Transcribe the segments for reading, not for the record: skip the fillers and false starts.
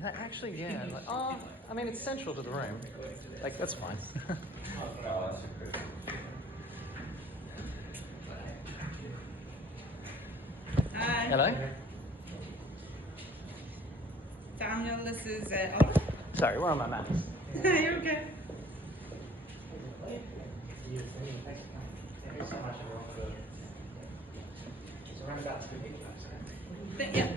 Yeah, actually, yeah. Like, oh, I mean, it's central to the room. Like, that's fine. Hi. Hello? Daniel, this is Oliver. Sorry, where are my maps? You're okay. Yeah.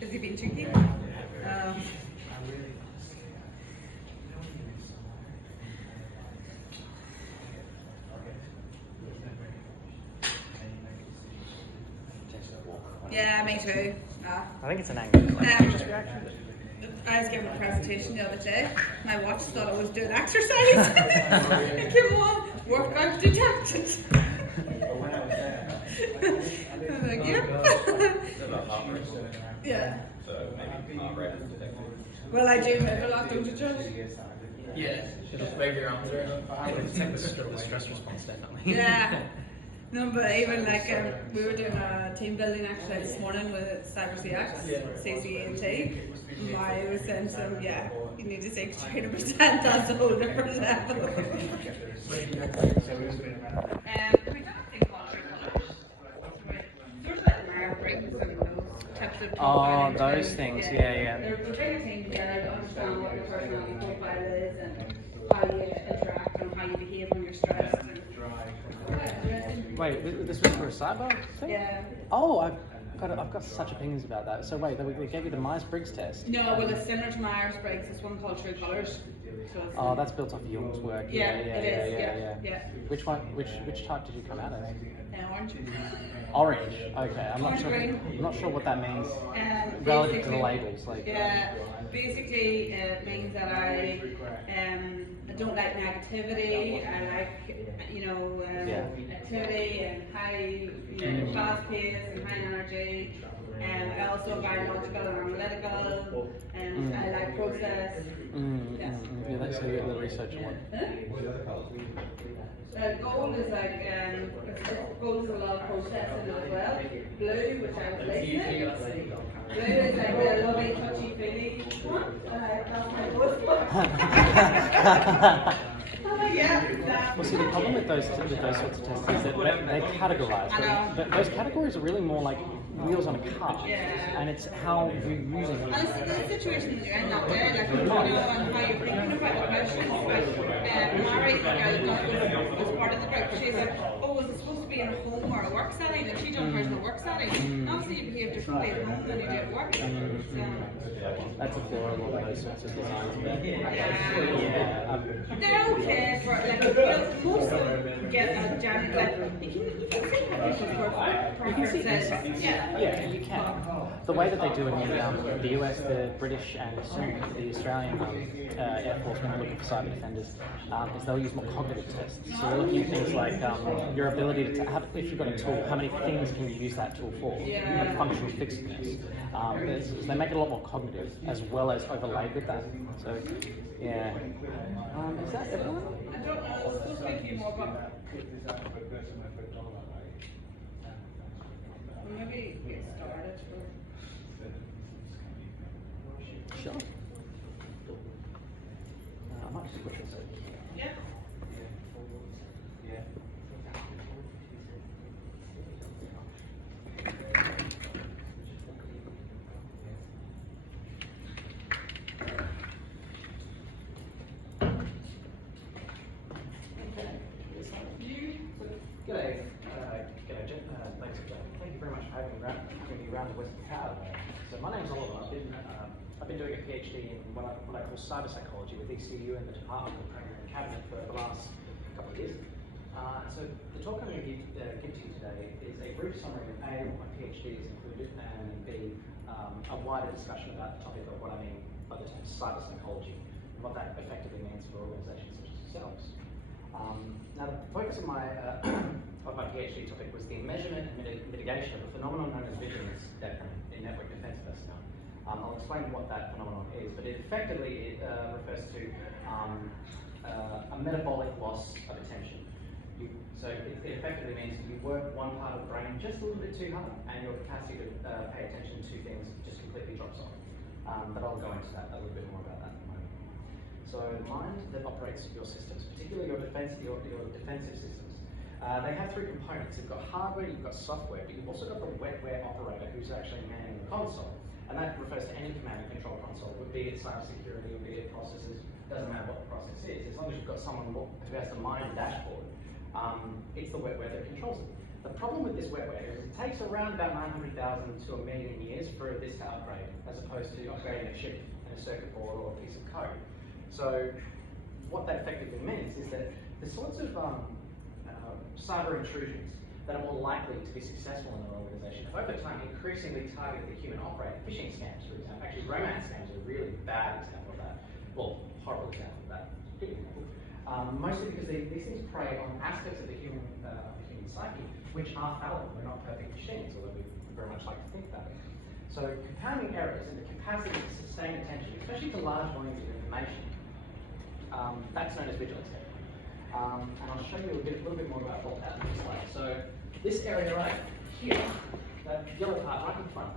Has he been cheeky? Yeah, me too. I think it's an anxious reaction. I was giving a presentation the other day. My watch thought I was doing exercise. It came on, workout detected. I was like, yep. Yeah. So maybe heart rate is detected. Well, I do move a lot, don't you, Josh? Yeah, it'll wave your arms around. It'll detect the stress response, definitely. Yeah. No, but even like we were doing a team building exercise this morning with CyberCX, CCENT. I was saying some, you need to take 20% that's a whole different level. We don't think culture colours. Sort of like Mara Briggs and those types of profiling. Oh, those things, yeah. They're bringing things together to understand what your personality profile is and how you interact and how you behave when you're stressed. Wait, this was for a cyber thing? Yeah. Oh, I've got such opinions about that. So wait, they gave you the Myers-Briggs test? No, well, it's similar to Myers-Briggs. It's one called True Colours. Oh, that's built off Jung's work. Yeah, it is. Yeah. Which one? Which type did you come out as? Orange. Orange. Okay, I'm not Orange sure. green. I'm not sure what that means relative to the labels. Like. Yeah. Basically, it means that I don't like negativity. I like activity and high, fast pace and high energy. I also biological and analytical, and I like process. Yeah, that's the research one. Gold is like, gold is a lot of processing as well. Blue, which I was lazy. Blue is like a lovely, touchy, feely one. That's my most one. Well, see, the problem with those sorts of tests is that they're categorized. But those categories are really more like wheels on a car. Yeah. And it's how you're using it. And it's the situation that you're in that day, like, and how you're thinking about the questions. Like, Mary, the girl that was part of the group, she's like, oh, is it supposed to be in a home or a work setting? And she done hers in a work setting. And obviously, you behave differently at home than you do at work. That's a flaw of those sorts of designs. But they're okay for, like, most of them get a general, like, you can see how people's preferences. Yeah, you can. The way that they do it in the US, the British, and soon the Australian Air Force, when they're looking for cyber defenders, is they'll use more cognitive tests. So they're looking at things like your ability to have, if you've got a tool, how many things can you use that tool for? Like functional fixedness. They make it a lot more cognitive as well as overlaid with that. So, yeah. Is that everyone? I don't know. I was supposed to make you more about. Maybe get started. Sure. I might switch this. Yeah. G'day, Jen. Thank you very much for having me around the Western Tower. So my name's Oliver. I've been doing a PhD in what I call cyber psychology with ECU and the Department of Premier and Cabinet for the last couple of years. So the talk I'm going to give to you today is a brief summary of A, what my PhD is included, and B, a wider discussion about the topic of what I mean by the term cyber psychology and what that effectively means for organisations such as yourselves. Now, the focus of my of my PhD topic was the measurement and mitigation of a phenomenon known as vigilance in network defense personnel. I'll explain what that phenomenon is, but it effectively refers to a metabolic loss of attention. So it effectively means you work one part of the brain just a little bit too hard, and your capacity to pay attention to things just completely drops off. But I'll go into that a little bit more about that in a moment. So the mind that operates your systems, particularly your defensive systems, they have three components. You've got hardware, you've got software, but you've also got the wetware operator who's actually manning the console. And that refers to any command and control console, be it cybersecurity or be it processes, doesn't matter what the process is. As long as you've got someone who has to mind the dashboard, it's the wetware that controls it. The problem with this wetware is it takes around about 900,000 to a million years for this to upgrade, as opposed to upgrading a chip and a circuit board or a piece of code. So what that effectively means is that the sorts of cyber intrusions that are more likely to be successful in an organization have over time increasingly targeted the human operator. Phishing scams, for example. Actually, romance scams are a really bad example of that. Well, horrible example of that. Good example. Mostly because these things prey on aspects of the human psyche which are fallible. They're not perfect machines, although we very much like to think that. So compounding errors in the capacity to sustain attention, especially to large volumes of information, that's known as vigilance. And I'll show you a little bit more about what that looks like. So this area right here, that yellow part right in front,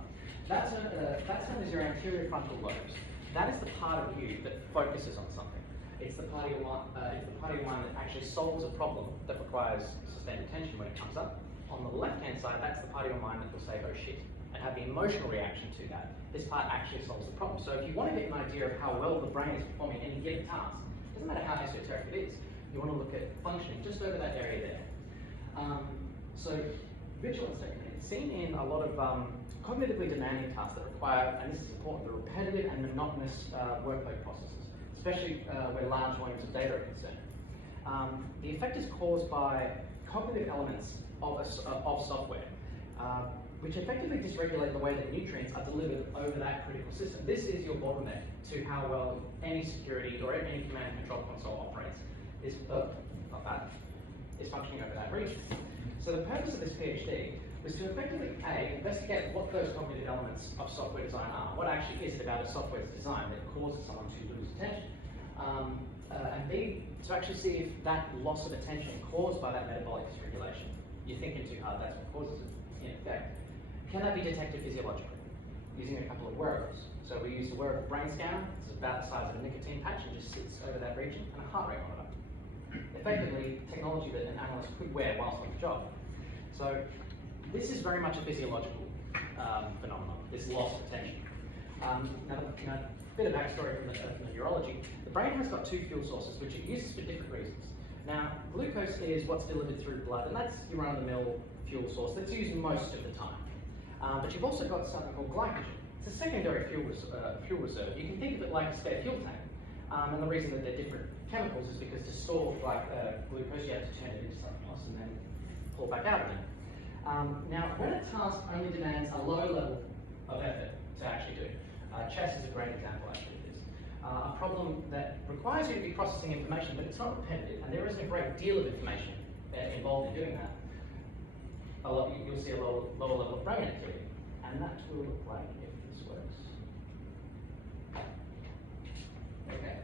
that's known as your anterior frontal lobes. That is the part of you that focuses on something. It's the part of your mind that actually solves a problem that requires sustained attention when it comes up. On the left-hand side, that's the part of your mind that will say, oh shit, and have the emotional reaction to that. This part actually solves the problem. So if you want to get an idea of how well the brain is performing any given task, it doesn't matter how esoteric it is, you want to look at functioning just over that area there. So vigilance technique, it's seen in a lot of cognitively demanding tasks that require, and this is important, the repetitive and monotonous workload processes, especially where large volumes of data are concerned. The effect is caused by cognitive elements of software, which effectively dysregulate the way that nutrients are delivered over that critical system. This is your bottleneck to how well any security or any command and control console operates. Is functioning over that region. So the purpose of this PhD was to effectively A, investigate what those cognitive elements of software design are. What actually is it about a software's design that causes someone to lose attention? And B, to actually see if that loss of attention caused by that metabolic dysregulation, you're thinking too hard, that's what causes it, in effect. Can that be detected physiologically? Using a couple of wearables. So we used a wearable brain scanner, it's about the size of a nicotine patch and just sits over that region, and a heart rate monitor. Effectively, technology that an analyst could wear whilst on the job. So this is very much a physiological phenomenon, this loss of attention. Now, a bit of backstory from the neurology. The brain has got two fuel sources, which it uses for different reasons. Now, glucose is what's delivered through blood, and that's your run-of-the-mill fuel source that's used most of the time. But you've also got something called glycogen. It's a secondary fuel reserve. You can think of it like a spare fuel tank. And the reason that they're different chemicals is because to store glucose, you have to turn it into something else and then pull back out again. Now, when a task only demands a low level of effort to actually do, chess is a great example actually of this. A problem that requires you to be processing information, but it's not repetitive, and there isn't a great deal of information involved in doing that. You'll see a lower level of brain activity, and that will look like if this works. Okay.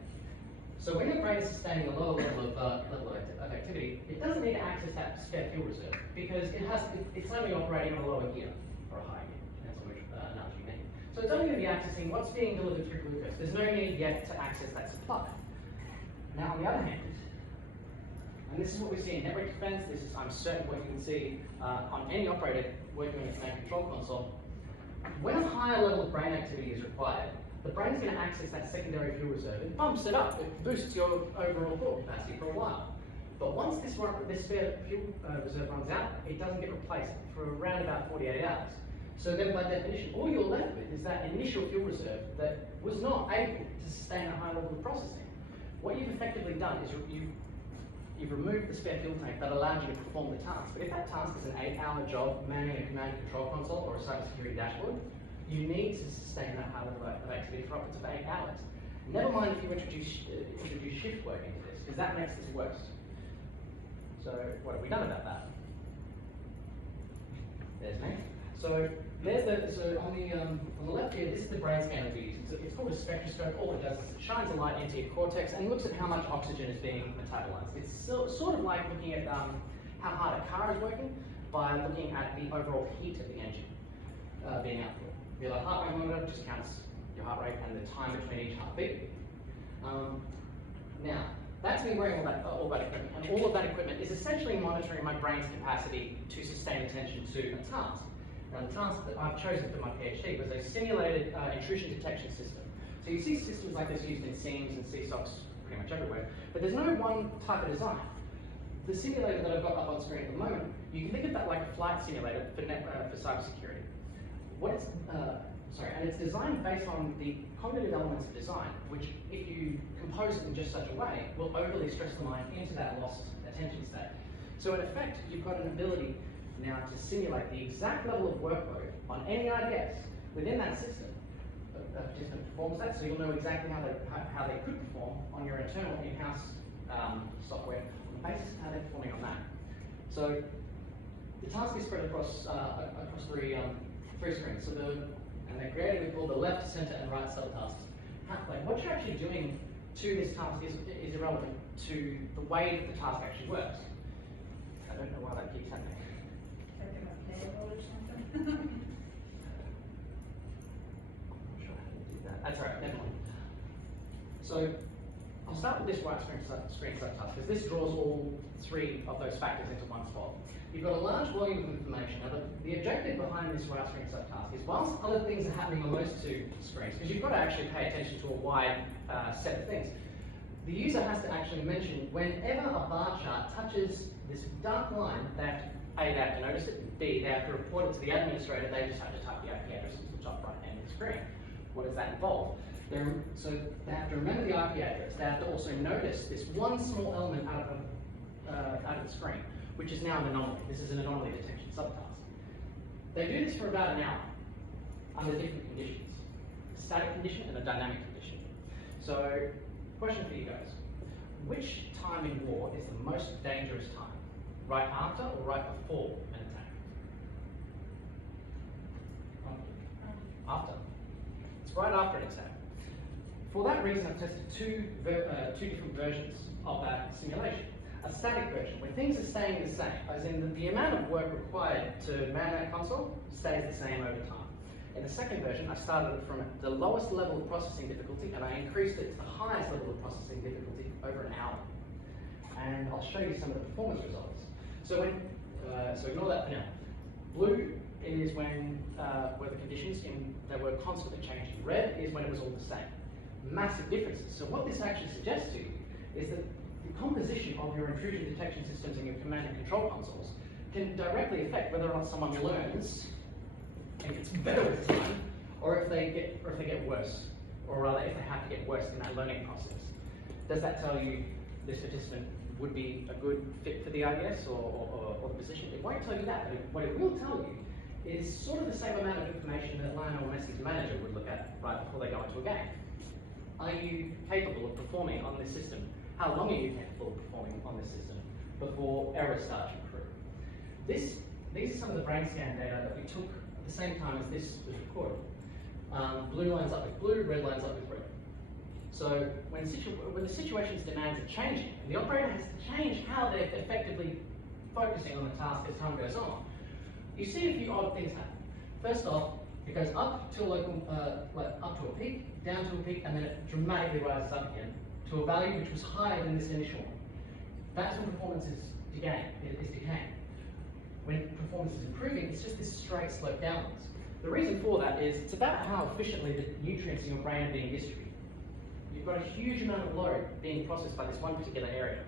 So when your brain is sustaining a lower level of activity, it doesn't need to access that spare fuel reserve because it's only operating on a lower gear or a high gear. That's on which analogy you mean. So it's only going to be accessing what's being delivered through glucose. There's no need yet to access that supply. Now, on the other hand, and this is what we see in network defense, this is, I'm certain, what you can see on any operator working on a command control console. When a higher level of brain activity is required, the brain's going to access that secondary fuel reserve. It bumps it up, it boosts your overall thought capacity for a while. But once this spare fuel reserve runs out, it doesn't get replaced for around about 48 hours. So then by definition, all you're left with is that initial fuel reserve that was not able to sustain a high level of processing. What you've effectively done is you've removed the spare fuel tank that allowed you to perform the task. But if that task is an 8-hour job manning a command control console or a cybersecurity dashboard, you need to sustain that high level of activity for upwards of 8 hours. Never mind if you introduce shift work into this, because that makes this worse. So what have we done about that? There's me. So on the left here, this is the brain scan that we use. It's called a spectroscope. All it does is it shines a light into your cortex and looks at how much oxygen is being metabolized. It's sort of like looking at how hard a car is working by looking at the overall heat of the engine being output. Your heart rate monitor just counts your heart rate and the time between each heartbeat. Now, that's me wearing all that equipment, and all of that equipment is essentially monitoring my brain's capacity to sustain attention to a task. Now, the task that I've chosen for my PhD was a simulated intrusion detection system. So you see systems like this used in SEAMS and CSOCs pretty much everywhere, but there's no one type of design. The simulator that I've got up on screen at the moment, you can think of that like a flight simulator for cybersecurity. And it's designed based on the cognitive elements of design, which if you compose it in just such a way, will overly stress the mind into that lost attention state. So in effect, you've got an ability now to simulate the exact level of workload on any IDS within that system. A participant performs that, so you'll know exactly how they could perform on your internal in-house software on the basis of how they're performing on that. So the task is spread across three screens. And they're created with all the left, center, and right subtasks. What you're actually doing to this task is irrelevant to the way that the task actually works. I don't know why that keeps happening. I'm not sure how to do that. That's all right, never mind. So I'll start with this right screen subtask, because this draws all three of those factors into one spot. You've got a large volume of information. Now, the objective behind this right screen subtask is, whilst other things are happening on those two screens, because you've got to actually pay attention to a wide set of things, the user has to actually mention whenever a bar chart touches this dark line, they have to notice it, and B, they have to report it to the administrator. They just have to type the IP address into the top right hand of the screen. What does that involve? So they have to remember the IP address. They have to also notice this one small element out of the screen, which is now an anomaly. This is an anomaly detection subtask. They do this for about an hour under different conditions: a static condition and a dynamic condition. So, question for you guys: which time in war is the most dangerous time? Right after or right before an attack? After. It's right after an attack. For that reason, I've tested two different versions of that simulation. A static version, where things are staying the same, as in the amount of work required to man that console stays the same over time. In the second version, I started it from the lowest level of processing difficulty, and I increased it to the highest level of processing difficulty over an hour. And I'll show you some of the performance results. So ignore that for now. Blue is when were the conditions that were constantly changing. Red is when it was all the same. Massive differences. So what this actually suggests to you is that the composition of your intrusion detection systems and your command and control consoles can directly affect whether or not someone learns and gets better with time, or if they get worse, or rather if they have to get worse in that learning process. Does that tell you this participant would be a good fit for the IDS or the position? It won't tell you that, but what it will tell you is sort of the same amount of information that Lionel Messi's manager would look at right before they go into a game. Are you capable of performing on this system? How long are you capable of performing on this system before errors start to accrue? These are some of the brain scan data that we took at the same time as this was recorded. Blue lines up with blue, red lines up with red. So when the situation's demands are changing, and the operator has to change how they're effectively focusing on the task as time goes on, you see a few odd things happen. First off, it goes up to up to a peak, down to a peak, and then it dramatically rises up again to a value which was higher than this initial one. That's when performance is decaying. When performance is improving, it's just this straight slope downwards. The reason for that is it's about how efficiently the nutrients in your brain are being distributed. You've got a huge amount of load being processed by this one particular area.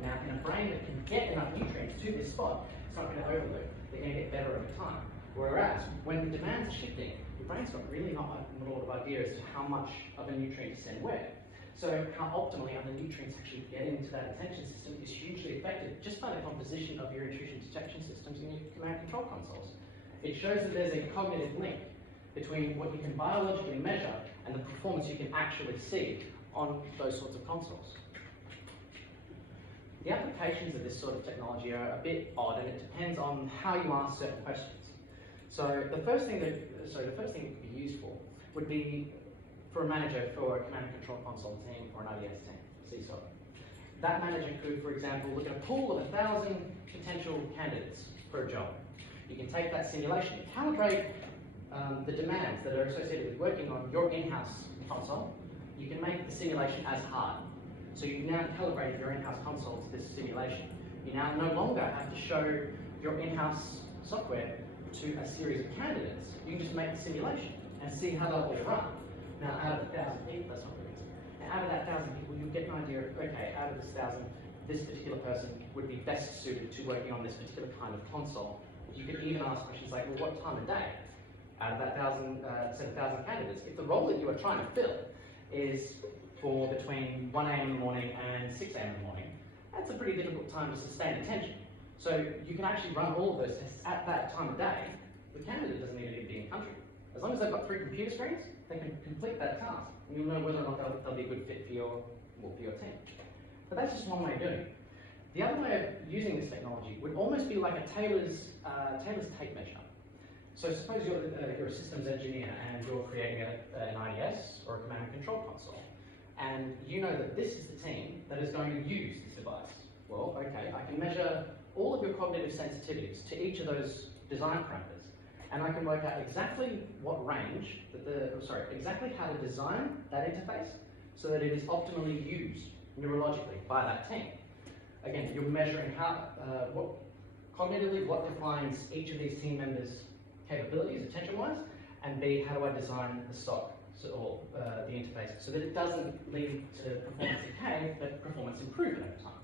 Now, in a brain that can get enough nutrients to this spot, it's not going to overload. They're going to get better over time. Whereas, when the demands are shifting, your brain's got really not a lot of idea as to how much of a nutrient to send where. So how optimally are the nutrients actually getting into that attention system is hugely affected just by the composition of your intrusion detection systems and your command and control consoles. It shows that there's a cognitive link between what you can biologically measure and the performance you can actually see on those sorts of consoles. The applications of this sort of technology are a bit odd, and it depends on how you ask certain questions. So the first thing it could be used for would be for a manager for a command and control console team or an IDS team, CSOC. That manager could, for example, look at a pool of 1,000 potential candidates for a job. You can take that simulation, calibrate the demands that are associated with working on your in-house console. You can make the simulation as hard. So you've now calibrated your in-house console to this simulation. You now no longer have to show your in-house software to a series of candidates. You can just make the simulation and see how they'll all run. Now, out of the 1,000 people, that's not what it is. Now, out of that 1,000 people, you'll get an idea of, okay, out of this 1,000, this particular person would be best suited to working on this particular kind of console. You could even ask questions like, well, what time of day? Out of that 1,000 candidates, if the role that you are trying to fill is for between 1 a.m. in the morning and 6 a.m. in the morning, that's a pretty difficult time to sustain attention. So you can actually run all of those tests at that time of day. The candidate doesn't even need to be in country. As long as they've got 3 computer screens, they can complete that task. And you'll know whether or not they'll be a good fit for your team. But that's just one way of doing it. The other way of using this technology would almost be like a Taylor's tape measure. So suppose you're a systems engineer and you're creating an IDS or a command and control console, and you know that this is the team that is going to use this device. Well, okay, I can measure all of your cognitive sensitivities to each of those design parameters, and I can work out exactly what range, exactly how to design that interface so that it is optimally used neurologically by that team. Again, you're measuring cognitively what defines each of these team members' capabilities, attention-wise, and B, how do I design the SOC, or the interface, so that it doesn't lead to performance decay, but performance improvement over time.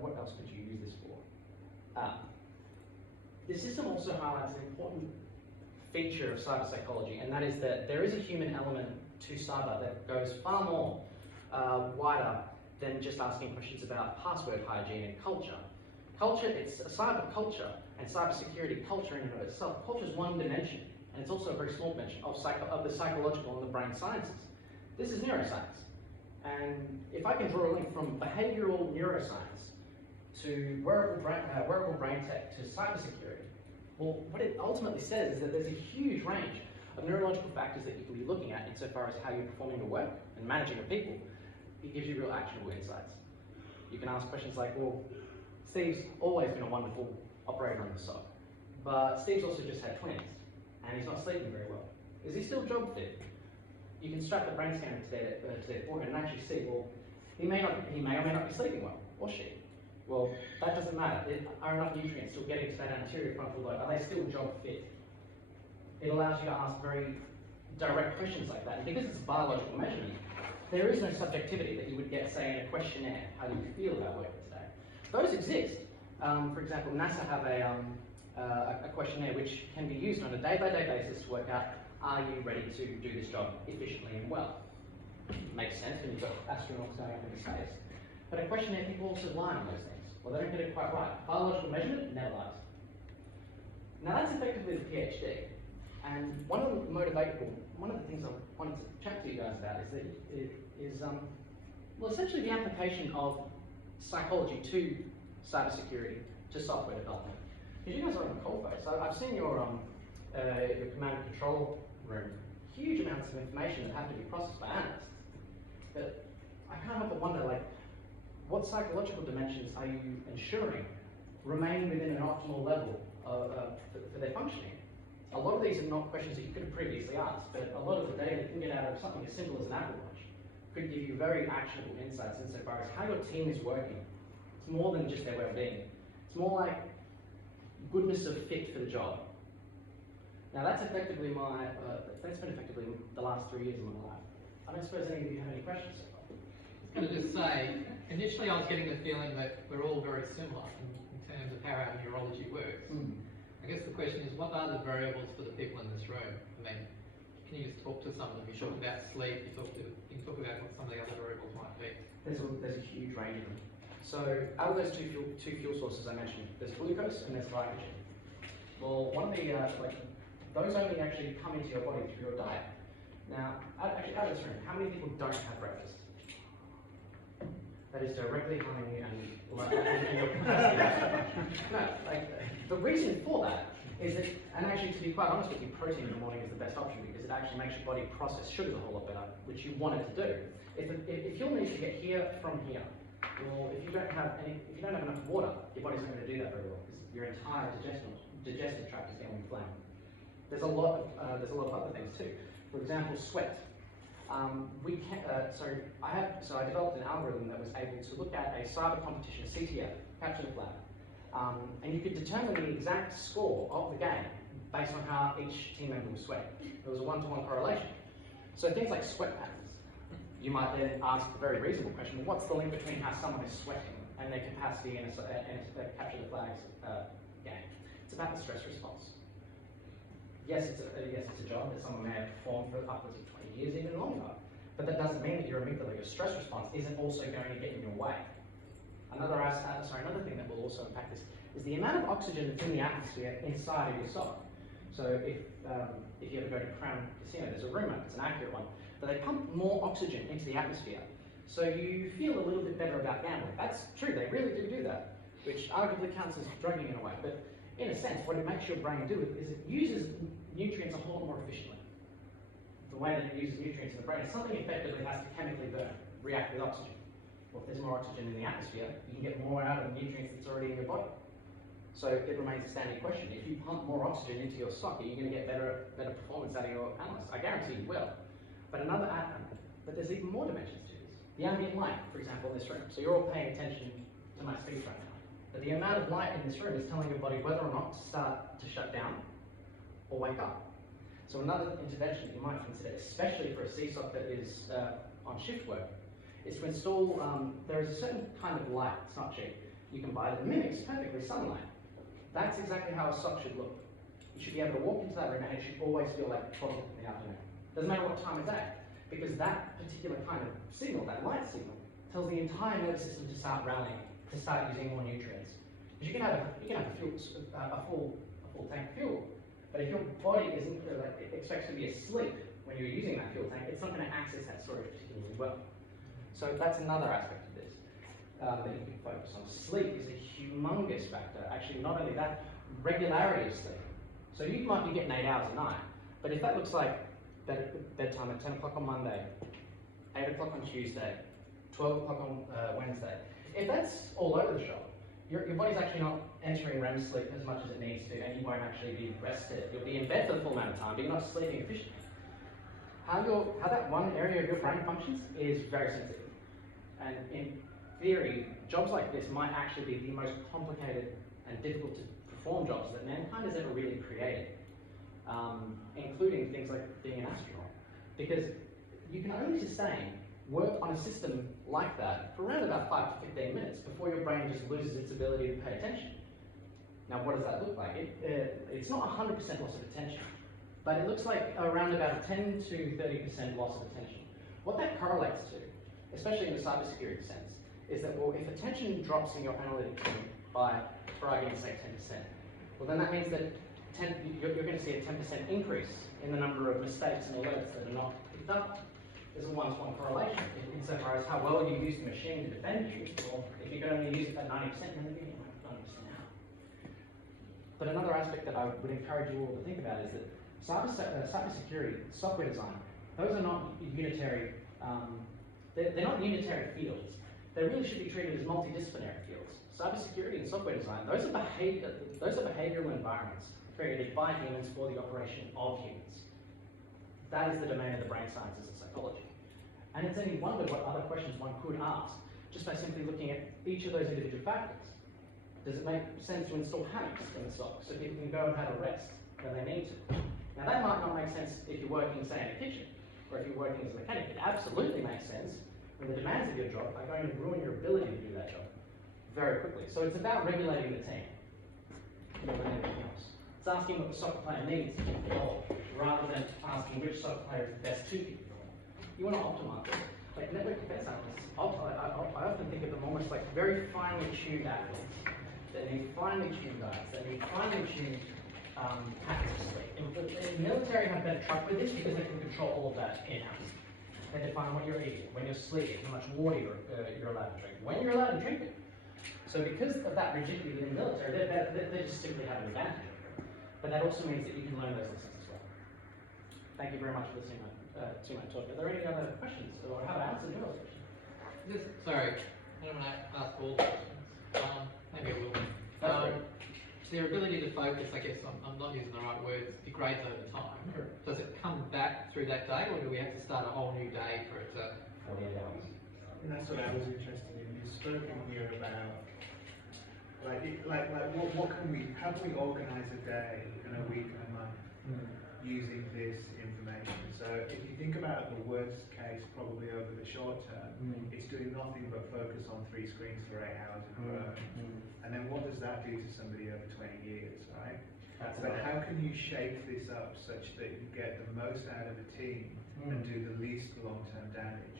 What else could you use this for? The system also highlights an important feature of cyber psychology, and that is that there is a human element to cyber that goes far more wider than just asking questions about password hygiene and culture. Culture, it's a cyber culture and cybersecurity culture in and of itself. Culture is one dimension, and it's also a very small dimension of the psychological and the brain sciences. This is neuroscience. And if I can draw a link from behavioral neuroscience to wearable brain tech to cybersecurity, well, what it ultimately says is that there's a huge range of neurological factors that you can be looking at insofar as how you're performing your work and managing your people. It gives you real actionable insights. You can ask questions like, well, Steve's always been a wonderful operator on the SOC, but Steve's also just had twins, and he's not sleeping very well. Is he still job fit? You can strap the brain scanner to their forehead and actually see, well, he may or may not be sleeping well, or she. Well, that doesn't matter. Are enough nutrients still getting to that anterior frontal lobe? Are they still job fit? It allows you to ask very direct questions like that. And because it's a biological measurement, there is no subjectivity that you would get, say, in a questionnaire. How do you feel about working today? Those exist. For example, NASA have a questionnaire which can be used on a day-by-day basis to work out, are you ready to do this job efficiently and well? Makes sense when you've got astronauts going up into space. But a questionnaire, people also lie on those things. Well, they don't get it quite right. Biological measurement never lies. Now that's effectively the PhD. And one of the things I wanted to chat to you guys about is that it is, well, essentially the application of psychology to cybersecurity, to software development. Because you guys are on the coalface. I've seen your command and control room. Huge amounts of information that have to be processed by analysts. But I can't help but wonder, like, what psychological dimensions are you ensuring remain within an optimal level for their functioning? A lot of these are not questions that you could have previously asked, but a lot of the data that you can get out of something as simple as an Apple Watch could give you very actionable insights insofar as how your team is working. It's more than just their well-being. It's more like goodness of fit for the job. Now that's effectively that's been effectively the last 3 years of my life. I don't suppose any of you have any questions so far. I was going to just say, initially I was getting the feeling that we're all very similar in terms of how our neurology works. I guess the question is, what are the variables for the people in this room? I mean, can you just talk to some of them? You talked about sleep, you can talk about what some of the other variables might be. There's a huge range of them. So out of those two fuel sources I mentioned, there's glucose and there's glycogen. Well, one of the, those only actually come into your body through your diet. Now, actually out of this room, how many people don't have breakfast? That is directly harming you and your capacity. No, the reason for that is that, and actually to be quite honest with you, protein in the morning is the best option because it actually makes your body process sugars a whole lot better, which you want it to do. If you'll need to get here from here, well, if you don't have enough water, your body's not going to do that very well because your entire digestive tract is getting inflamed. There's a lot of other things too. For example, sweat. I developed an algorithm that was able to look at a cyber competition, a CTF, capture the flag, and you could determine the exact score of the game based on how each team member was sweating. There was a one-to-one correlation. So things like sweat patterns. You might then ask the very reasonable question, well, what's the link between how someone is sweating and their capacity in a capture the flags game? It's about the stress response. Yes, it's a job that someone may have performed for upwards of 20 years, even longer. But that doesn't mean that your amygdala, your stress response, isn't also going to get in your way. Another thing that will also impact this is the amount of oxygen that's in the atmosphere inside of your sock. So if you ever go to Crown Casino, there's a rumour, it's an accurate one, that they pump more oxygen into the atmosphere. So you feel a little bit better about gambling. That's true, they really do that, which arguably counts as drugging in a way. But in a sense, what it makes your brain do is it uses nutrients a whole lot more efficiently. The way that it uses nutrients in the brain is something effectively has to chemically react with oxygen. Well, if there's more oxygen in the atmosphere, you can get more out of the nutrients that's already in your body. So it remains a standing question. If you pump more oxygen into your sock, are you going to get better performance out of your analyst? I guarantee you will. But there's even more dimensions to this. The ambient light, for example, in this room. So you're all paying attention to my speech right now. But the amount of light in this room is telling your body whether or not to start to shut down or wake up. So another intervention you might consider, especially for a CSOC that is on shift work, is to install, there is a certain kind of light, it's not cheap, you can buy that mimics perfectly sunlight. That's exactly how a sock should look. You should be able to walk into that room and it should always feel like 12 o'clock in the afternoon. Doesn't matter what time of day, because that particular kind of signal, that light signal, tells the entire nervous system to start rallying, to start using more nutrients. Because you can have a full tank of fuel, but if your body isn't expects to be asleep when you're using that fuel tank, it's not going to access that storage particularly well. So that's another aspect of this that you can focus on. Sleep is a humongous factor. Actually, not only that, regularity of sleep. So you might be getting 8 hours a night, but if that looks like bedtime at 10 o'clock on Monday, 8 o'clock on Tuesday, 12 o'clock on Wednesday, if that's all over the shop, your body's actually not entering REM sleep as much as it needs to, and you won't actually be rested. You'll be in bed for the full amount of time, but you're not sleeping efficiently. How that one area of your brain functions is very sensitive. And in theory, jobs like this might actually be the most complicated and difficult to perform jobs that mankind has ever really created, including things like being an astronaut. Because you can only sustain work on a system like that for around about 5 to 15 minutes before your brain just loses its ability to pay attention. Now, what does that look like? It's not 100% loss of attention, but it looks like around about a 10 to 30% loss of attention. What that correlates to, especially in the cybersecurity sense, is that, well, if attention drops in your analytic team by, for argument's sake, 10%, well, then that means that you're going to see a 10% increase in the number of mistakes and alerts that are not picked up. There's a one-to-one correlation insofar as how well you use the machine to defend you. Well, if you can only use it at 90%, then you're getting 90% out. But another aspect that I would encourage you all to think about is that cybersecurity, software design, those are not unitary, they're not unitary fields. They really should be treated as multidisciplinary fields. Cybersecurity and software design, those are behavioral environments created by humans for the operation of humans. That is the domain of the brain sciences and psychology. And it's any wonder what other questions one could ask just by simply looking at each of those individual factors. Does it make sense to install hammocks in the stock so people can go and have a rest when they need to? Now that might not make sense if you're working, say, in a kitchen, or if you're working as a mechanic. It absolutely makes sense when the demands of your job are going to ruin your ability to do that job very quickly. So it's about regulating the team more than anything else. It's asking what the soccer player needs to keep involved, rather than asking which soccer player is best to keep involved. You want to optimize it. Like network defense analysts, I often think of them almost like very finely tuned athletes that need finely tuned diets, that need finely tuned patterns of sleep. The military have been trucked with this because they can control all of that in-house. They define what you're eating, when you're sleeping, how much water you're allowed to drink, when you're allowed to drink it. So because of that rigidity within the military, they just simply have an advantage over it. but that also means that you can learn those lessons as well. Thank you very much for listening to my talk. Are there any other questions, or have I answered yours? Sorry, I don't want to ask all the questions. Maybe I will. So your ability to focus, I guess I'm not using the right words, degrades over time. Sure. Does it come back through that day, or do we have to start a whole new day for it to? 48 hours. And that's what I was interested in. You've spoken here about what can we, how can we organise a day and a week and a month using this information? So if you think about the worst case, probably over the short term, it's doing nothing but focus on 3 screens for 8 hours in a row. And then what does that do to somebody over 20 years, right? But how can you shape this up such that you get the most out of the team and do the least long-term damage?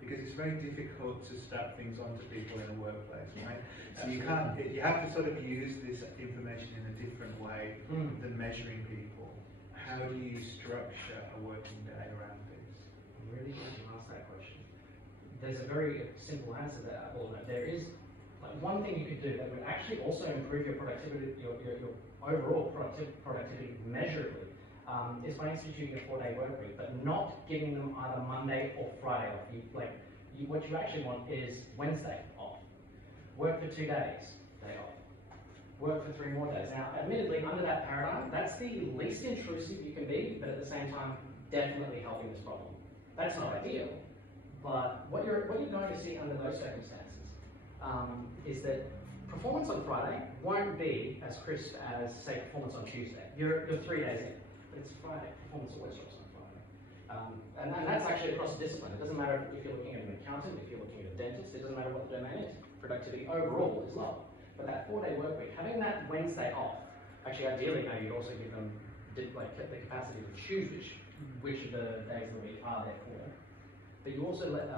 Because it's very difficult to strap things onto people in a workplace, right? So you can't, you have to sort of use this information in a different way than measuring people. How do you structure a working day around this? I'm really glad you asked that question. There's a very simple answer to that. There is one thing you could do that would actually also improve your productivity, your overall productivity measurably, is by instituting a 4-day work week, but not giving them either Monday or Friday off. What you actually want is Wednesday off. Work for 2 days, day off. Work for 3 more days. Now, admittedly, under that paradigm, that's the least intrusive you can be, but at the same time, definitely helping this problem. That's not ideal, but what you're going to see under those circumstances is that performance on Friday won't be as crisp as, say, performance on Tuesday. You're 3 days in, but it's Friday. Performance always drops on Friday. And that's actually across discipline. It doesn't matter if you're looking at an accountant, if you're looking at a dentist, it doesn't matter what the domain is. Productivity overall is low. But that 4-day work week, having that Wednesday off, actually ideally maybe you'd also give them the capacity to choose which of the days of the week are there for. But you also let,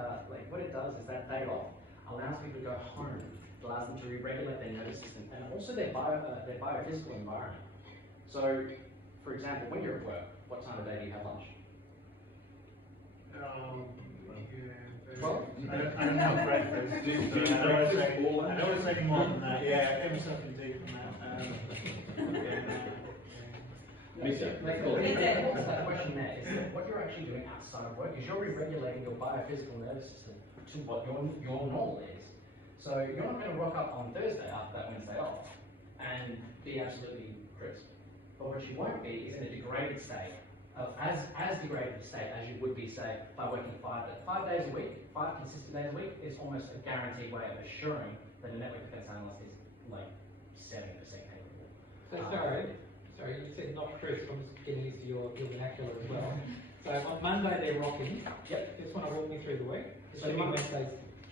what it does is that day off allows people to go home. It allows them to re-regulate their nervous system and also their biophysical environment. So, for example, when you're at work, what time of day do you have lunch? I don't have breakfast. I don't want to say any more than that. Yeah, get myself in deep on that. The question there is that what you're actually doing outside of work is you're re-regulating your biophysical nervous system to what your normal is. So you're not going to rock up on Thursday after that Wednesday off and be absolutely crisp. But what you won't be is in a degraded state, as degraded a state as you would be, say, by working 5 days a week. 5 consistent days a week is almost a guaranteed way of assuring that a network defense analyst is like 70% capable. So sorry, you said not crisp. I'm just getting used to your vernacular as well. So on Monday they're rocking. Yep. Just want to walk me through the week. So Wednesdays.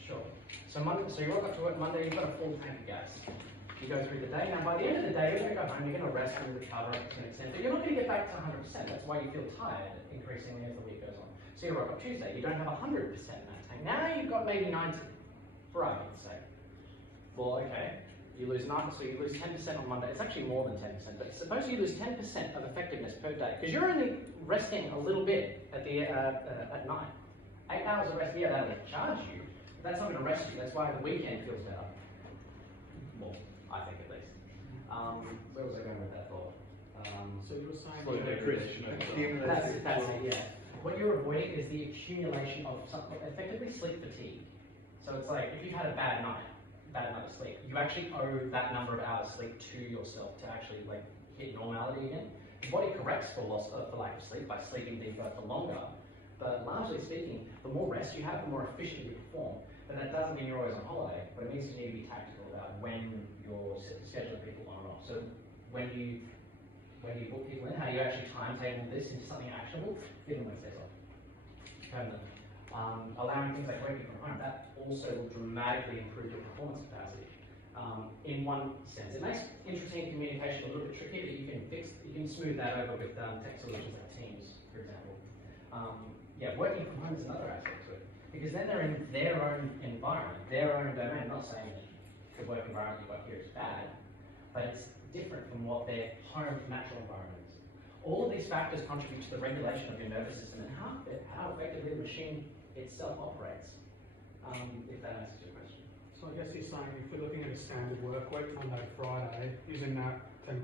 Sure. So you rock up to work Monday, you've got a full tank of gas. You go through the day. Now, by the end of the day, you're going to go home, you're going to rest and recover to an extent, but you're not going to get back to 100%. That's why you feel tired increasingly as the week goes on. So you rock up Tuesday, you don't have 100% in that tank. Now you've got maybe 90, for argument's sake. Well, okay, you lose 9, so you lose 10% on Monday. It's actually more than 10%, but suppose you lose 10% of effectiveness per day, because you're only resting a little bit at night. 8 hours of rest, yeah, that'll charge you. But that's not going to rest you. That's why the weekend feels better. Well, I think at least. Where was I going with that thought? So you were saying That's it, yeah. What you're avoiding is the accumulation of effectively sleep fatigue. So it's like if you've had a bad night of sleep, you actually owe that number of hours sleep to yourself to actually like hit normality again. The body corrects for lack of sleep by sleeping deeper for longer. But largely speaking, the more rest you have, the more efficiently you perform. But that doesn't mean you're always on holiday, but it means you need to be tactical about when you're scheduling people on and off. So when you book people in, how do you actually timetable this into something actionable? Give them Wednesdays off. Permanent. Allowing things like working from home, that also will dramatically improve your performance capacity. In one sense, it makes interesting communication a little bit tricky, but you can smooth that over with tech solutions like Teams, for example. Working from home is another aspect to it, because then they're in their own environment, their own domain. I'm not saying that the work environment you've got here is bad, but it's different from what their home natural environment is. All of these factors contribute to the regulation of your nervous system and how effectively the machine itself operates, if that answers your question. So I guess you're saying if we're looking at a standard work week, Monday to Friday, using that 10%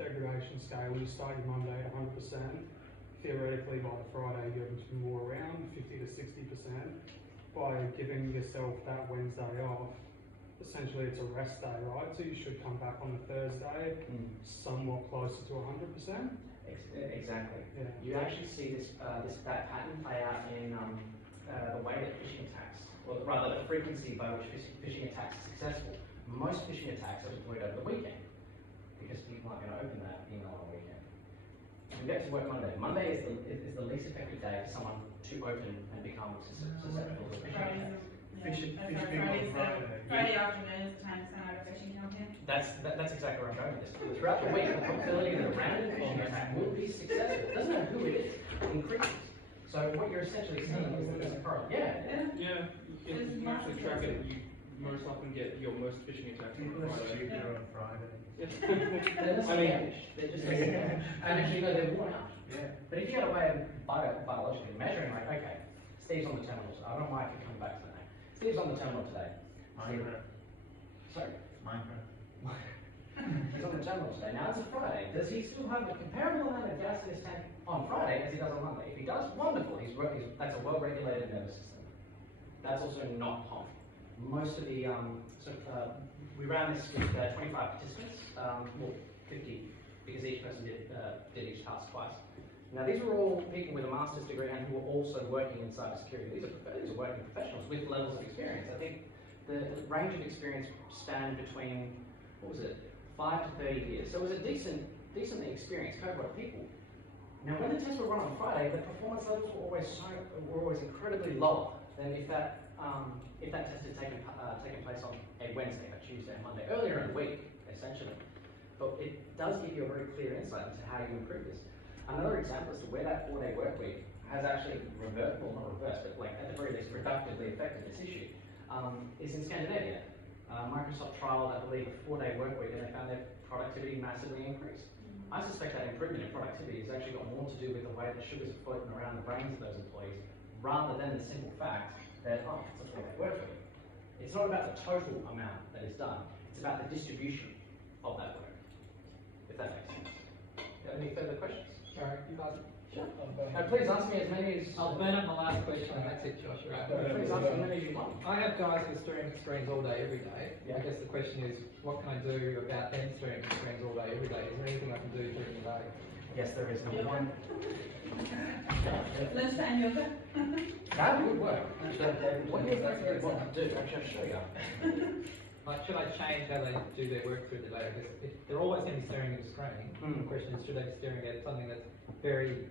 degradation scale, you start your Monday at 100%. Theoretically, by the Friday, you're more around 50 to 60%. By giving yourself that Wednesday off, essentially it's a rest day, right? So you should come back on the Thursday somewhat closer to 100%. Exactly. Yeah. You actually see that pattern play out in the way that phishing attacks, or rather the frequency by which phishing attacks are successful. Most phishing attacks are deployed over the weekend because people aren't going to open that email on the weekend. We get to work Monday. Monday is the least effective day for someone to open and become susceptible to phishing attacks. Fish Friday, people on Friday. Friday afternoon is the time to send out a phishing campaign. That's exactly where I'm going with this. Throughout the week, the probability that a random phishing attack will be successful, it doesn't matter who it is, increases. So what you're essentially seeing is that there's a correlation. Yeah. Yeah, you can actually track it. You most often get your most phishing attacks on People are Friday. stupider on Friday. They're just and actually, no, they're worn out. Yeah. But if you had a way of biologically measuring, like, okay, Steve's on the terminal, so I don't know why I could come back to that. Steve's on the terminal today. Minecraft. Sorry? Minecraft. He's on the terminal today. Now it's a Friday. Does he still have a comparable amount of gas in his tank on Friday as he does on Monday? If he does, wonderful. That's a well-regulated nervous system. That's also not common. Most of the we ran this with 25 participants, well 50 because each person did each task twice. Now these were all people with a master's degree and who were also working in cybersecurity. These are working professionals with levels of experience. I think the range of experience spanned between, what was it, 5 to 30 years. So it was a decently experienced cohort of people. Now when the tests were run on Friday, the performance levels were always incredibly lower than if that test had taken place on a Wednesday, a Tuesday, a Monday, earlier in the week, essentially. But it does give you a very clear insight into how you improve this. Another example as to where that 4-day work week has actually reversed, well not reversed, but like at the very least productively affected this issue, is in Scandinavia. Microsoft trialed, I believe, a 4-day work week and they found their productivity massively increased. I suspect that improvement in productivity has actually got more to do with the way the sugars are floating around the brains of those employees rather than the simple fact that, oh, it's a 4-day work week. It's not about the total amount that is done, it's about the distribution of that work, if that makes sense. Any further questions? Alright, you guys. Sure. Please ask me as many as... I'll burn up my last question and that's it, Josh. Right. Please ask me as many as you want. I have guys who are staring at screens all day, every day. Yeah. I guess the question is, what can I do about them staring at screens all day, every day? Is there anything I can do during the day? Yes, there is. Number one. Lunchtime yoga. That would work. What do you exactly want to do? Actually, I'll show you. Like, should I change how they do their work through the day? I guess if they're always going to be staring at a screen. The question is, should they be staring at something that's very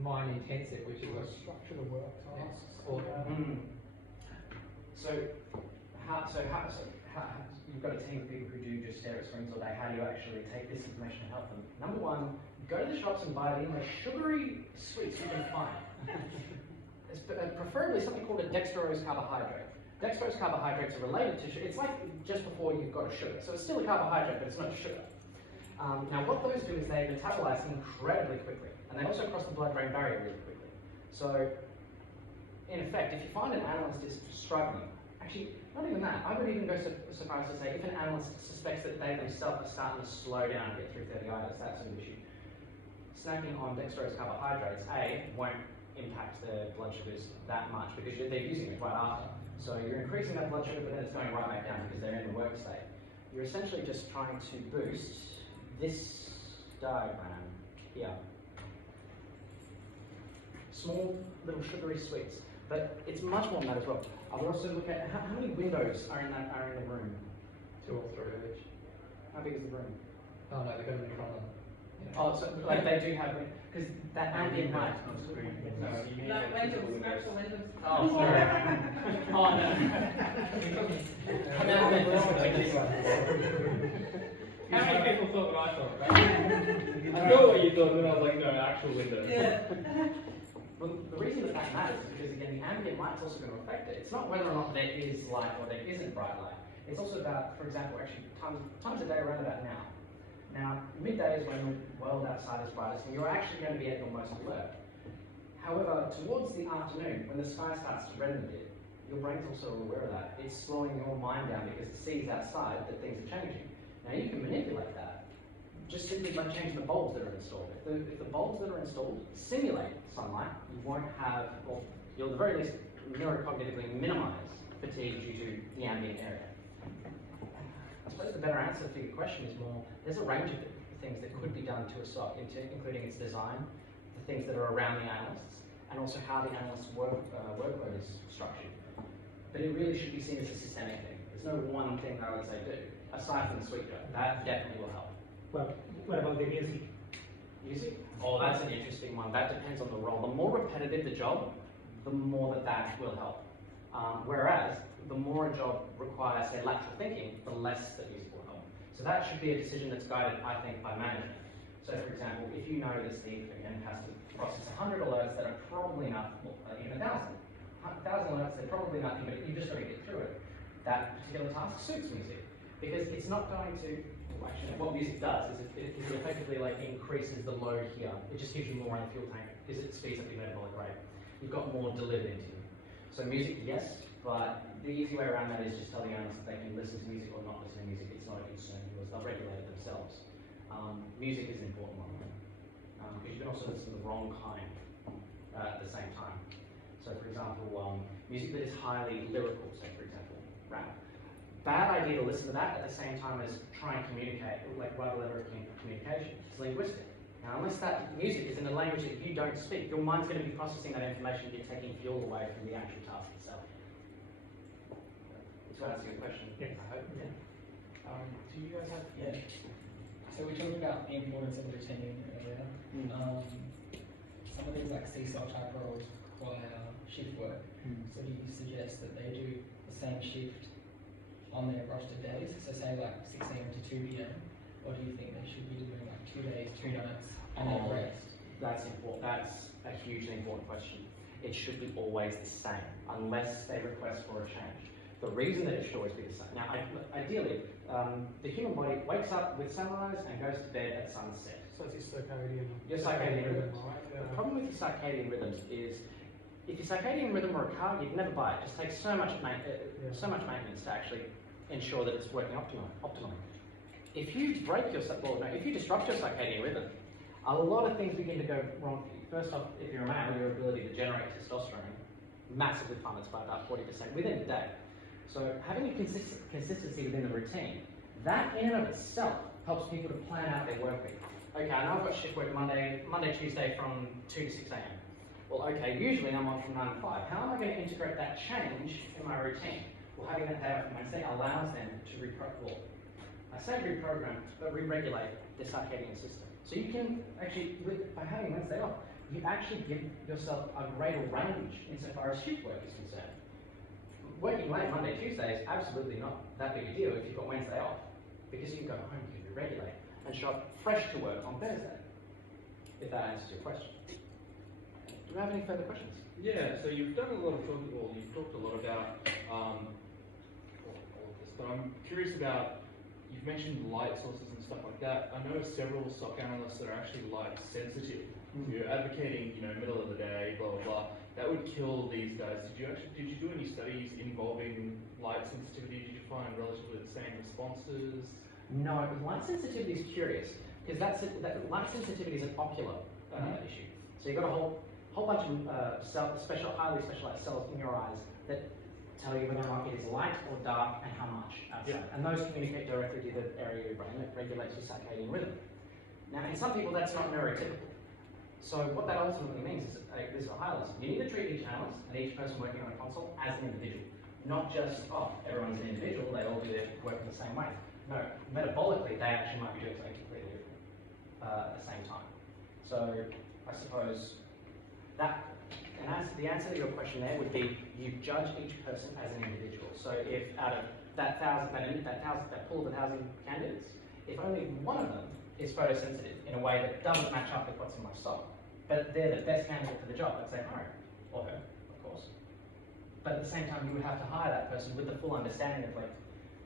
mind intensive, which is a Structure the work tasks. or So you've got a team of people who do just stare at screens all day. How do you actually take this information and help them? Number one, go to the shops and buy the most sugary sweets you can find. Preferably something called a dextrose carbohydrate. Dextrose carbohydrates are related to sugar. It's like just before you've got a sugar. So it's still a carbohydrate, but it's not sugar. Now what those do is they metabolize incredibly quickly. And they also cross the blood-brain barrier really quickly. So, in effect, if you find an analyst is struggling, actually, not even that, I would even go so far as to say if an analyst suspects that they themselves are starting to slow down and get through 30-itis, that sort of issue, snacking on dextrose carbohydrates, A, won't impact the blood sugars that much because they're using it right after. So you're increasing that blood sugar, but then it's going right back down because they're in the work state. You're essentially just trying to boost this diagram here. Small little sugary sweets, but it's much more than that as well. I would also look at how many windows are in the room. 2 or 3 each. How big is the room? Oh no, they've got them in front of them. Yeah. Oh, so like they do have, because that ambient light. On screen. Like windows, actual windows. Oh, sorry. Oh no. How many people thought what I thought, right? I know what you thought, and I was like, no, actual window. Yeah. Well, the reason that matters is because, again, the ambient light's also going to affect it. It's not whether or not there is light or there isn't bright light. It's also about, for example, actually times of day around about now. Now, midday is when the world outside is brightest and you're actually going to be at your most alert. However, towards the afternoon, when the sky starts to redden a bit, your brain's also aware of that. It's slowing your mind down because it sees outside that things are changing. Now you can manipulate that just simply by changing the bulbs that are installed. If the bulbs that are installed simulate sunlight, you won't have, or you'll at the very least neurocognitively minimize fatigue due to the ambient area. I suppose the better answer for your question is more, there's a range of things that could be done to a SOC, including its design, the things that are around the analysts, and also how the analyst's workload is structured. But it really should be seen as a systemic thing. There's no one thing that I would say do, aside from the sweet job. That definitely will help. Well, what about the music? Music? Oh, that's an interesting one. That depends on the role. The more repetitive the job, the more that will help. Whereas, the more a job requires, say, lateral thinking, the less the music will help. So that should be a decision that's guided, I think, by management. So for example, if you know this thing again has to process 100 alerts that are probably not, well, even 1,000. 1,000 alerts, they're probably nothing, but you just got to get through it. That particular task suits music. Because it's not going to, well, actually, what music does is it effectively like increases the load here. It just gives you more in the fuel tank because it speeds up your metabolic rate. You've got more delivered into you. So music, yes, but the easy way around that is just tell the analysts that they can listen to music or not listen to music. It's not a concern because they'll regulate it themselves. Music is an important one because you can also listen to the wrong kind at the same time. So for example, music that is highly lyrical, say for example, rap. Bad idea to listen to that at the same time as try and communicate, like write a letter of communication. It's linguistic. Now, unless that music is in a language that you don't speak, your mind's going to be processing that information, you're taking fuel away from the actual task itself. To answer your question, Yes. I hope. Yeah. Do you guys have? Yeah. So we talked about the importance of routine earlier. Some of these like CSOC type roles require shift work. So do you suggest that they do the same shift on their roster days? So say like 6 AM to 2 PM, or do you think they should be doing like 2 days, 2 nights, and then rest? That's important. That's a hugely important question. It should be always the same, unless they request for a change. The reason that it should always be the same. Now, ideally, the human body wakes up with sunrise and goes to bed at sunset. So it's your circadian. Your circadian rhythm, right? Yeah. The problem with your circadian rhythms is, if your circadian rhythm were a car, you'd never buy it. It just takes so much maintenance to actually ensure that it's working optimally. If you break your, if you disrupt your circadian rhythm, a lot of things begin to go wrong for you. First off, if you're a male, your ability to generate testosterone massively plummets by about 40% within a day. So having a consistency within the routine, that in and of itself helps people to plan out their work week. Okay, I know I've got shift work Monday, Tuesday from 2 to 6 AM. Well, okay, usually I'm on from 9 to 5. How am I going to integrate that change in my routine? Well, having that day off from Wednesday allows them to reprogram, but re-regulate their circadian system. So you can actually, by having Wednesday off, you actually give yourself a greater range insofar as shift work is concerned. Working late Monday, Tuesday is absolutely not that big a deal if you've got Wednesday off, because you can go home, you can re-regulate, and show up fresh to work on Thursday, if that answers your question. Do you have any further questions? Yeah, so you've done a lot of talking, well, you've talked a lot about all of this, but I'm curious about, you've mentioned light sources and stuff like that. I know several SOC analysts that are actually light sensitive. So you're advocating, middle of the day, blah, blah, blah. That would kill these guys. Did you do any studies involving light sensitivity? Did you find relatively the same responses? No, light sensitivity is curious, because that light sensitivity is an ocular issue. So you've got a whole bunch of highly specialized cells in your eyes that tell you whether or not it is light or dark and how much outside. And those communicate directly to the area of your brain that regulates your circadian rhythm. Now, in some people, that's not neurotypical. So what that ultimately means is, this is a highlight. You need to treat each analyst and each person working on a console as an individual. Not just, everyone's an individual, they all do their work in the same way. No, metabolically, they actually might be doing something completely different at the same time. So I suppose that, the answer to your question there would be, you judge each person as an individual. So if out of that pool of 1,000 candidates, if only one of them is photosensitive in a way that doesn't match up with what's in my stock, but they're the best candidate for the job, I'd say hire him, or her, of course. But at the same time, you would have to hire that person with the full understanding of,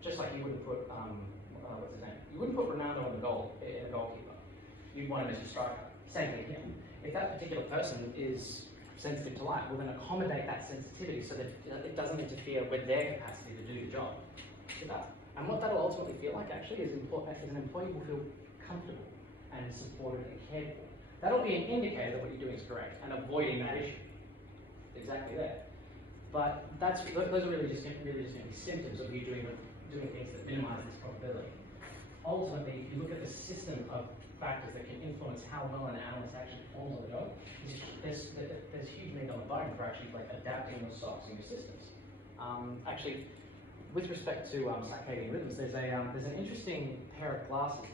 just like you wouldn't put, what's his name? You wouldn't put Ronaldo in the goalkeeper. You'd want him as your striker. Same thing here. If that particular person is sensitive to light, we're going to accommodate that sensitivity so that it doesn't interfere with their capacity to do the job. So that, and what that'll ultimately feel like actually is an employee will feel comfortable and supported and cared for. That'll be an indicator that what you're doing is correct and avoiding that issue. Exactly there. But those are really just going to be symptoms of you doing things that minimize this probability. Ultimately, if you look at the system of factors that can influence how well an analyst actually performs on the job, there's huge meat on the bone for actually like adapting your socks and your systems. Actually, with respect to circadian rhythms, there's an interesting pair of glasses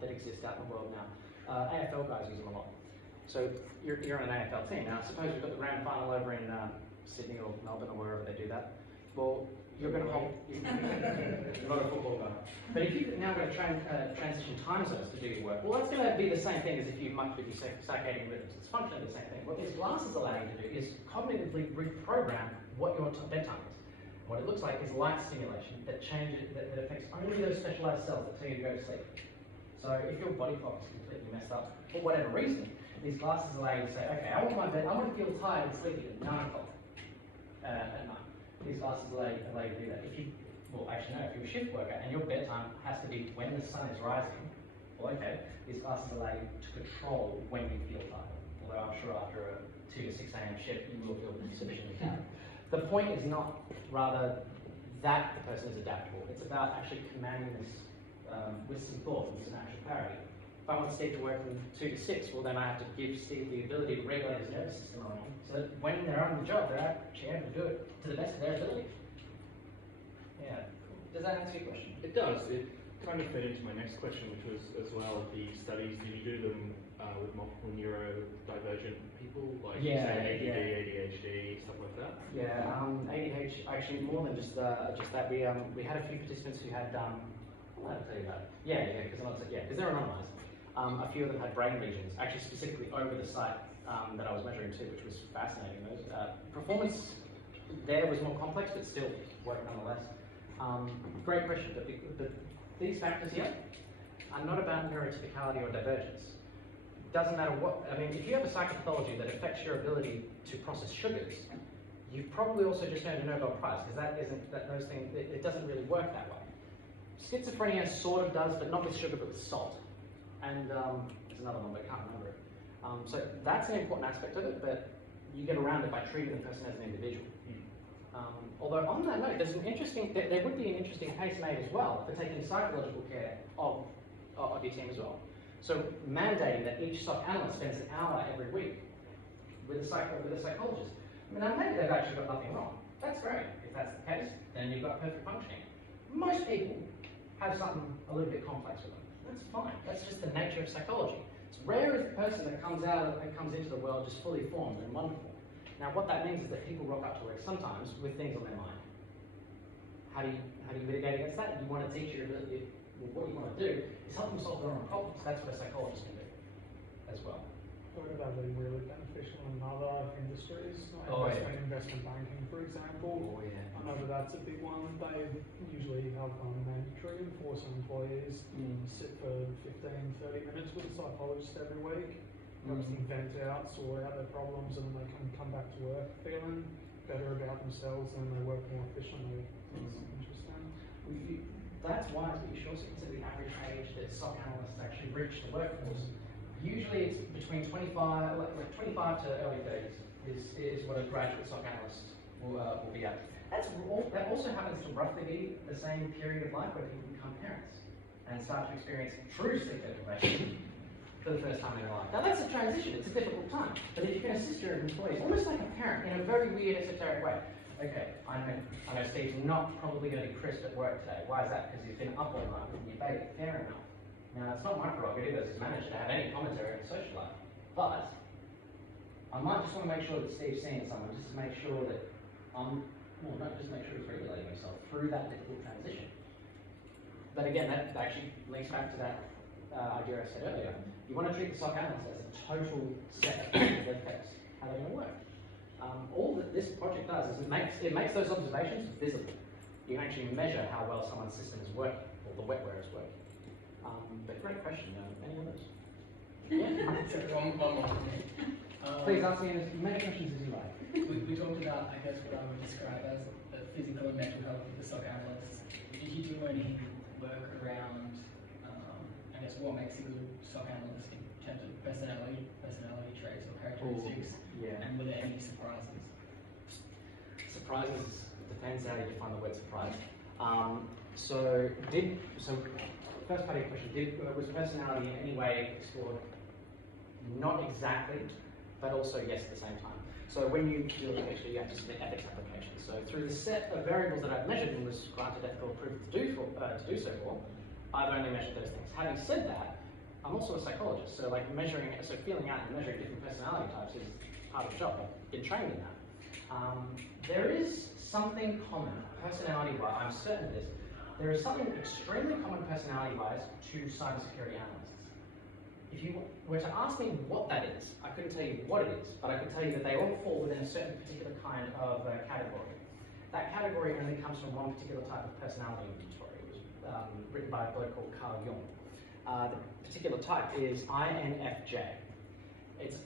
that exist out in the world now. AFL guys use them a lot. So you're on an AFL team now. Suppose we've got the grand final over in Sydney or Melbourne or wherever they do that. Well, you're going to hold. You're not a football guy. But if you're now going to transition time zones to do your work, well, that's going to be the same thing as if you mucked with your circadian rhythms. It's functionally the same thing. What these glasses allow you to do is cognitively reprogram what your bedtime is. What it looks like is light stimulation that affects only those specialized cells that tell you to go to sleep. So if your body clock is completely messed up for whatever reason, these glasses allow you to say, okay, I want to feel tired and sleepy at 9 o'clock at night. These glasses allow you to do that. If you're a shift worker and your bedtime has to be when the sun is rising, well, okay, these glasses allow you to control when you feel tired. Although I'm sure after a 2 to 6 a.m. shift, you will feel sufficiently tired. The point is not rather that the person is adaptable. It's about actually commanding this with some thought and some actual parity. If I want Steve to work from 2 to 6, well then I have to give Steve the ability to regulate his nervous system on him, so that when they're on the job, they're actually able to do it to the best of their ability. Yeah. Does that answer your question? It does. It kind of fed into my next question, which was as well the studies. Did you do them with multiple neurodivergent people, like say ADD, ADHD, stuff like that? Yeah, ADHD, actually more than just that. We had a few participants who had, I'll tell you about it. Yeah, because they're anonymized. A few of them had brain regions, actually specifically over the site that I was measuring too, which was fascinating. Performance there was more complex, but still worked nonetheless. Great question, but these factors here are not about neurotypicality or divergence. Doesn't matter what, if you have a psychopathology that affects your ability to process sugars, you've probably also just earned a Nobel Prize, because it doesn't really work that way. Schizophrenia sort of does, but not with sugar, but with salt. And there's another one, but I can't remember it. So that's an important aspect of it, but you get around it by treating the person as an individual. Although on that note, there would be an interesting case made as well for taking psychological care of your team as well. So mandating that each SOC analyst spends an hour every week with a psychologist. Now maybe they've actually got nothing wrong. That's great. If that's the case, then you've got perfect functioning. Most people have something a little bit complex with them. That's fine. That's just the nature of psychology. It's rare as the person that comes into the world just fully formed and wonderful. Now what that means is that people rock up to work sometimes with things on their mind. How do you mitigate against that? You want to teach your ability. What you want to do is help them solve their own problems. That's what a psychologist can do as well. Talking about being really beneficial in other industries, like investment banking, for example. I know that's a big one. They usually have mandatory and force employees sit for 15-30 minutes with a psychologist every week. Obviously vent out, sort out their problems, and then they can come back to work feeling better about themselves and they work more efficiently. It's interesting. That's why it's pretty sure to the average age that SOC analysts actually reach the workforce. Usually it's between 25 to early 30s is what a graduate SOC analyst will be at. That also happens to roughly be the same period of life where people become parents and start to experience true sleep deprivation for the first time in their life. Now that's a transition, it's a difficult time, but if you can assist your employees, almost like a parent in a very weird esoteric way. Okay, I know Steve's not probably going to be crisp at work today. Why is that? Because he's been up all night with your baby. Fair enough. Now, it's not my prerogative as his manager to have any commentary on his social life, but I might just want to make sure that Steve's seeing someone, just to make sure that just make sure he's regulating himself through that difficult transition. But again, that actually links back to that idea I said earlier. You want to treat the SOC analyst as a total set of their effects, how they're going to work. All that this project does is it makes those observations visible. You can actually measure how well someone's system is working, or the wetware is working. But great question. Any others? One more. Please ask me as many questions as you like. We talked about, I guess, what I would describe as the physical and mental health of the SOC analysts. Did you do any work around, I guess, what makes a good SOC analyst in terms of personality traits or characteristics? Yeah. And were there any surprises? Surprises depends how you define the word surprise. First part of your question, was personality in any way explored? Not exactly, but also yes at the same time. So when you do a PhD, you have to submit ethics applications. So through the set of variables that I've measured and was granted ethical approval to do so for, I've only measured those things. Having said that, I'm also a psychologist, so feeling out and measuring different personality types is part of the job. I've been trained in that. There is something common, personality-wise, I'm certain of this, there is something extremely common personality-wise to cybersecurity analysts. If you were to ask me what that is, I couldn't tell you what it is, but I could tell you that they all fall within a certain particular kind of category. That category only comes from one particular type of personality inventory. It was written by a bloke called Carl Jung. The particular type is INFJ. It's a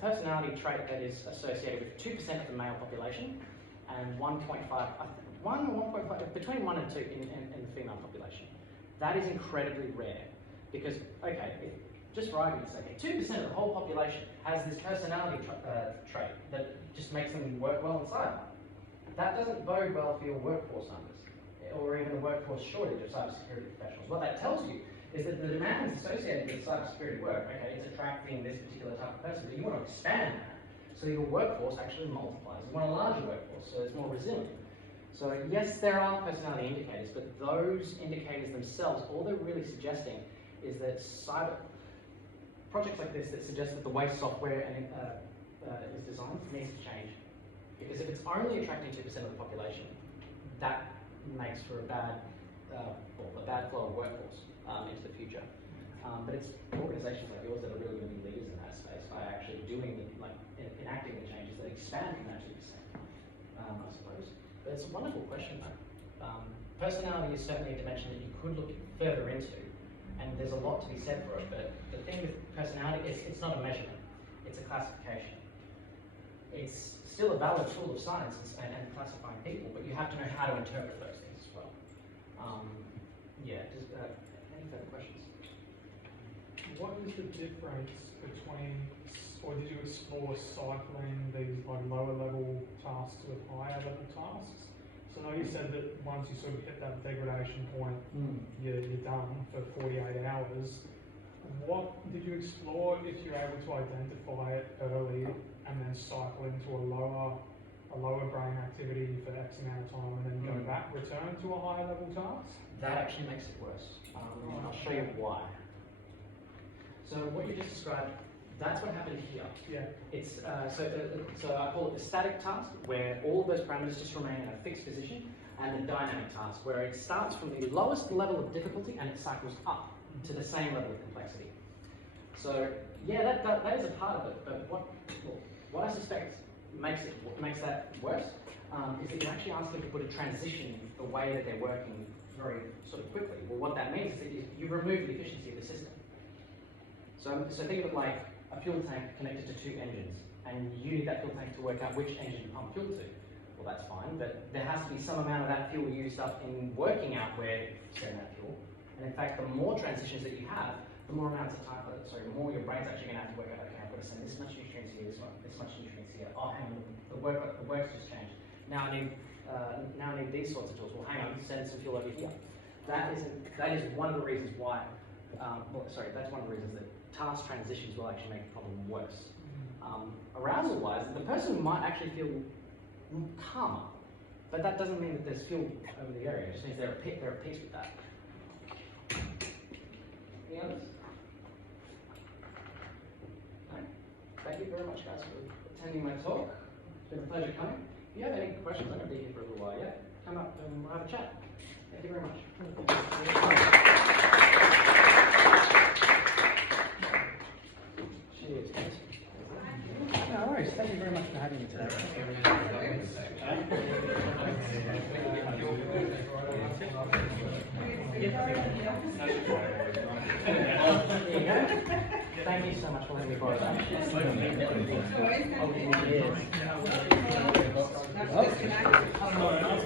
personality trait that is associated with 2% of the male population and between 1 and 2 in the female population. That is incredibly rare because, okay, just for argument's sake, 2% of the whole population has this personality trait that just makes them work well in cyber. That doesn't bode well for your workforce numbers or even a workforce shortage of cybersecurity professionals. What that tells you is that the demands associated with cybersecurity work, okay, it's attracting this particular type of person, but you want to expand that so your workforce actually multiplies. You want a larger workforce so it's more resilient. So yes, there are personality indicators, but those indicators themselves, all they're really suggesting is that cyber projects like this that suggest that the way software is designed needs to change. Because if it's only attracting 2% of the population, that makes for a bad flow of workforce into the future. But it's organisations like yours that are really going to be leaders in that space by actually enacting the changes that expand from that 2%, I suppose. But it's a wonderful question, though. Personality is certainly a dimension that you could look further into, and there's a lot to be said for it. But the thing with personality is it's not a measurement; it's a classification. It's still a valid tool of science and classifying people, but you have to know how to interpret those things as well. Any further questions? What is the difference between, or did you explore cycling these lower level tasks with higher level tasks? So I know you said that once you sort of hit that degradation point, you're done for 48 hours. What did you explore if you're able to identify it early and then cycle into a lower brain activity for X amount of time and then go back, return to a higher level task? That actually makes it worse. I'll show you why. So what you just described, that's what happened here. Yeah. It's so I call it the static task, where all of those parameters just remain in a fixed position, and the dynamic task, where it starts from the lowest level of difficulty and it cycles up to the same level of complexity. So yeah, that is a part of it. But what I suspect makes that worse is that you're actually asking people to transition the way that they're working very sort of quickly. Well, what that means is that you've removed the efficiency of the system. So think of it like a fuel tank connected to 2 engines, and you need that fuel tank to work out which engine to pump fuel to. Well, that's fine, but there has to be some amount of that fuel used up in working out where to send that fuel. And in fact, the more transitions that you have, the more amounts of time, more your brain's actually going to have to work out, okay, I've got to send this much nutrients here, this much nutrients here. Oh, hang on, the work's just changed. Now I need these sorts of tools. Well, hang on, send some fuel over here. That is one of the reasons why. That's one of the reasons that task transitions will actually make the problem worse. Arousal-wise, the person might actually feel calmer, but that doesn't mean that there's fuel over the area. It just means they're at peace with that. Any others? No? Thank you very much, guys, for attending my talk. It's been a pleasure coming. If you have any questions, I'm going to be here for a little while yet. Come up and we'll have a chat. Thank you very much. Cheers, guys. No worries. Thank you very much for having me today. There you go. Thank you. you so much for letting me borrow that. No worries, thank you. Oh, That's disconnected.